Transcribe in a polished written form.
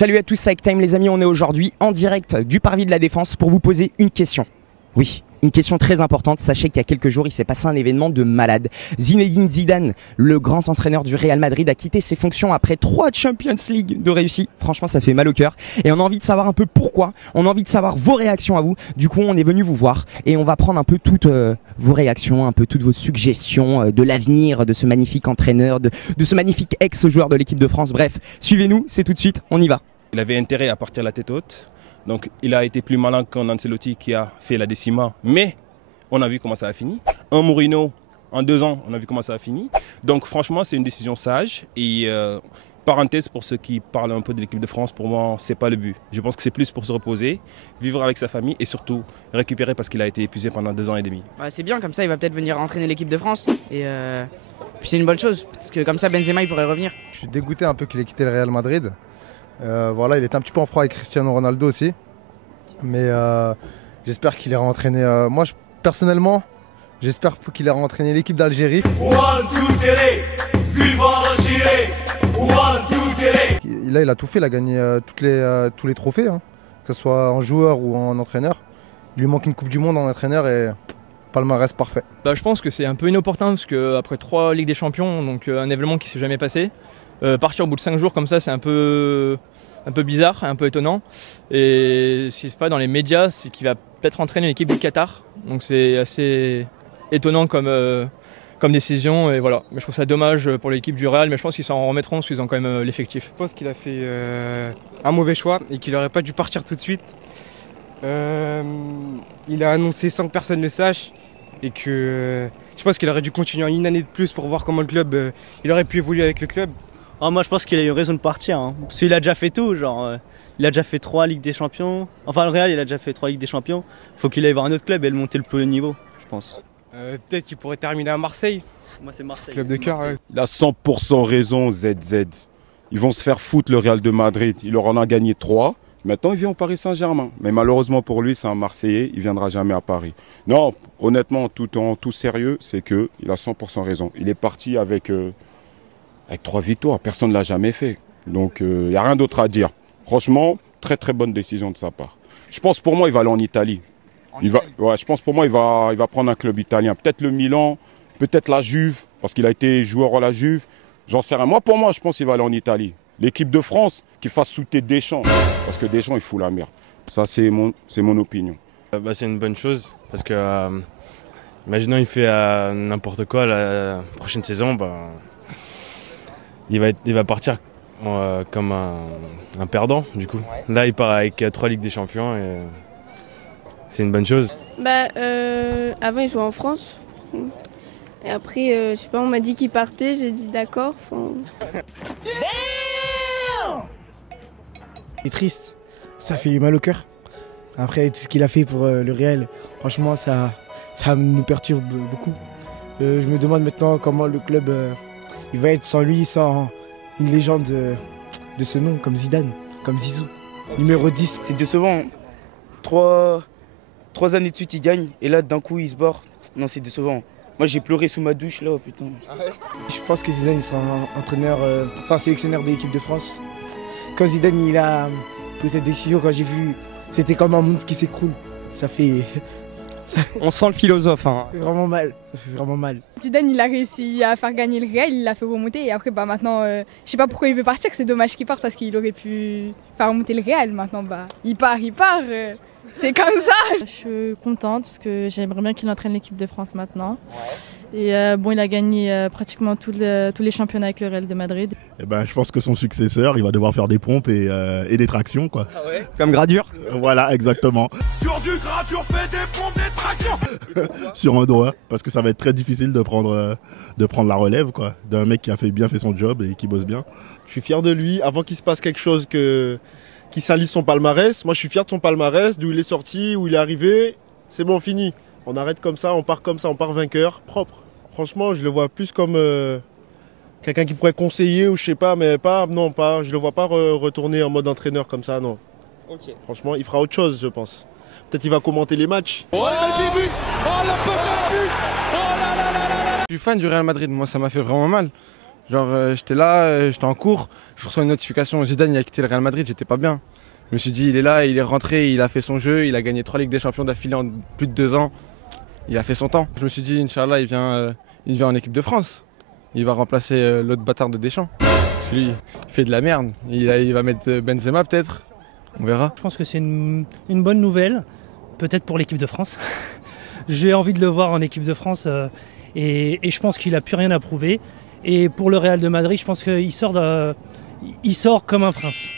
Salut à tous, c'est Hike Time les amis, on est aujourd'hui en direct du Parvis de la Défense pour vous poser une question. Oui, une question très importante. Sachez qu'il y a quelques jours, il s'est passé un événement de malade. Zinedine Zidane, le grand entraîneur du Real Madrid, a quitté ses fonctions après 3 Champions League de réussi. Franchement, ça fait mal au cœur. Et on a envie de savoir un peu pourquoi. On a envie de savoir vos réactions à vous. Du coup, on est venu vous voir et on va prendre un peu toutes vos réactions, un peu toutes vos suggestions de l'avenir de ce magnifique entraîneur, de ce magnifique ex-joueur de l'équipe de France. Bref, suivez-nous, c'est tout de suite, on y va. Il avait intérêt à partir la tête haute. Donc il a été plus malin qu'un Ancelotti qui a fait la décima. Mais on a vu comment ça a fini. Un Mourinho, en 2 ans, on a vu comment ça a fini. Donc franchement, c'est une décision sage. Et parenthèse pour ceux qui parlent un peu de l'équipe de France, pour moi, c'est pas le but. Je pense que c'est plus pour se reposer, vivre avec sa famille et surtout récupérer parce qu'il a été épuisé pendant 2 ans et demi. Ouais, c'est bien, comme ça il va peut-être venir entraîner l'équipe de France. Et puis c'est une bonne chose, parce que comme ça Benzema il pourrait revenir. Je suis dégoûté un peu qu'il ait quitté le Real Madrid. Voilà, il était un petit peu en froid avec Cristiano Ronaldo aussi. Mais j'espère qu'il ira entraîner. Moi, personnellement, j'espère qu'il ira entraîner l'équipe d'Algérie. Là, il a tout fait, il a gagné tous les trophées, hein, que ce soit en joueur ou en entraîneur. Il lui manque une Coupe du Monde en entraîneur et palmarès parfait. Je pense que c'est un peu inopportun parce qu'après 3 Ligues des Champions, donc un événement qui ne s'est jamais passé, partir au bout de 5 jours comme ça, c'est un peu bizarre, un peu étonnant. Et ce qui se passe dans les médias, c'est qu'il va peut-être entraîner l'équipe du Qatar. Donc c'est assez étonnant comme décision. Et voilà. Mais je trouve ça dommage pour l'équipe du Real, mais je pense qu'ils s'en remettront parce qu'ils ont quand même l'effectif. Je pense qu'il a fait un mauvais choix et qu'il n'aurait pas dû partir tout de suite. Il a annoncé sans que personne ne le sache et que je pense qu'il aurait dû continuer une année de plus pour voir comment le club, il aurait pu évoluer avec le club. Moi je pense qu'il a eu raison de partir, hein. Parce qu'il a déjà fait tout, il a déjà fait 3 Ligues des Champions. Enfin le Real il a déjà fait 3 Ligues des Champions. Faut qu'il aille voir un autre club et le monter le plus haut niveau, je pense. Peut-être qu'il pourrait terminer à Marseille. Moi c'est Marseille. Club de cœur. Ouais. Il a 100% raison, ZZ. Ils vont se faire foutre le Real de Madrid. Il leur en a gagné 3. Maintenant, il vient au Paris Saint-Germain. Mais malheureusement pour lui, c'est un Marseillais. Il ne viendra jamais à Paris. Non, honnêtement, tout sérieux, c'est qu'il a 100% raison. Il est parti avec 3 victoires. Personne ne l'a jamais fait. Donc, il n'y a rien d'autre à dire. Franchement, très très bonne décision de sa part. Je pense pour moi, il va aller en Italie. Je pense pour moi, il va prendre un club italien. Peut-être le Milan, peut-être la Juve, parce qu'il a été joueur à la Juve. J'en sais rien. Pour moi, je pense qu'il va aller en Italie. L'équipe de France, qui fasse sauter Deschamps. Parce que Deschamps, il fout la merde. Ça, c'est mon opinion. C'est une bonne chose. Parce que, imaginons il fait n'importe quoi la prochaine saison, il va partir comme un perdant, du coup. Ouais. Là, il part avec 3 Ligues des Champions et c'est une bonne chose. Avant, il jouait en France. Et après, je sais pas, on m'a dit qu'il partait, j'ai dit d'accord. C'est triste, ça fait mal au cœur. Après tout ce qu'il a fait pour le Real, franchement ça nous perturbe beaucoup. Je me demande maintenant comment le club il va être sans lui, sans une légende de ce nom comme Zidane, comme Zizou. Numéro 10. C'est décevant. 3 années de suite il gagne et là d'un coup il se barre. Non, c'est décevant. Moi j'ai pleuré sous ma douche là, putain. Ah ouais. Je pense que Zidane il sera un sélectionneur de l'équipe de France. Quand Zidane il a pris cette décision, quand j'ai vu, c'était comme un monde qui s'écroule. Ça fait... On sent le philosophe. Hein. Ça fait vraiment mal. Ça fait vraiment mal. Zidane il a réussi à faire gagner le Real, il l'a fait remonter et après maintenant, je sais pas pourquoi il veut partir, c'est dommage qu'il parte parce qu'il aurait pu faire remonter le Real. Maintenant il part. C'est comme ça. Je suis contente parce que j'aimerais bien qu'il entraîne l'équipe de France maintenant. Ouais. Et il a gagné pratiquement tous les championnats avec le Real de Madrid. Je pense que son successeur, il va devoir faire des pompes et des tractions, quoi. Ah ouais. Comme Gradure. Voilà, exactement. Sur du Gradure, fais des pompes, des tractions. Sur un doigt, parce que ça va être très difficile de prendre la relève, quoi, d'un mec qui a bien fait son job et qui bosse bien. Je suis fier de lui. Avant qu'il se passe quelque chose qui salisse son palmarès. Moi, je suis fier de son palmarès, d'où il est sorti, où il est arrivé. C'est bon, fini. On arrête comme ça, on part vainqueur, propre. Franchement, je le vois plus comme quelqu'un qui pourrait conseiller ou je sais pas, mais je le vois pas retourner en mode entraîneur comme ça, non. Okay. Franchement, il fera autre chose, je pense. Peut-être il va commenter les matchs. Oh, le but! Oh, le but! Oh là là là là là! Je suis fan du Real Madrid, moi ça m'a fait vraiment mal. Genre, j'étais là, j'étais en cours, je reçois une notification, Zidane il a quitté le Real Madrid, j'étais pas bien. Je me suis dit, il est là, il est rentré, il a fait son jeu, il a gagné 3 Ligues des Champions d'affilée en plus de 2 ans. Il a fait son temps. Je me suis dit, Inch'Allah, il vient en équipe de France. Il va remplacer l'autre bâtard de Deschamps. Parce que lui, il fait de la merde. Il va mettre Benzema peut-être. On verra. Je pense que c'est une bonne nouvelle, peut-être pour l'équipe de France. J'ai envie de le voir en équipe de France et je pense qu'il n'a plus rien à prouver. Et pour le Real de Madrid, je pense qu'il sort comme un prince.